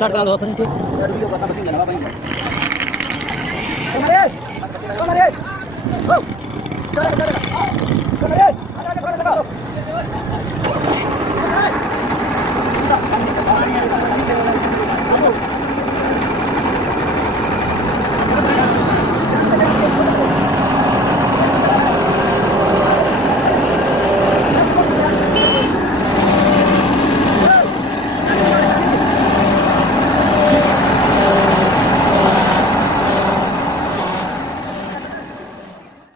start करा दो फिर से वीडियो बता बस चला भाई कमरे ओ चल चल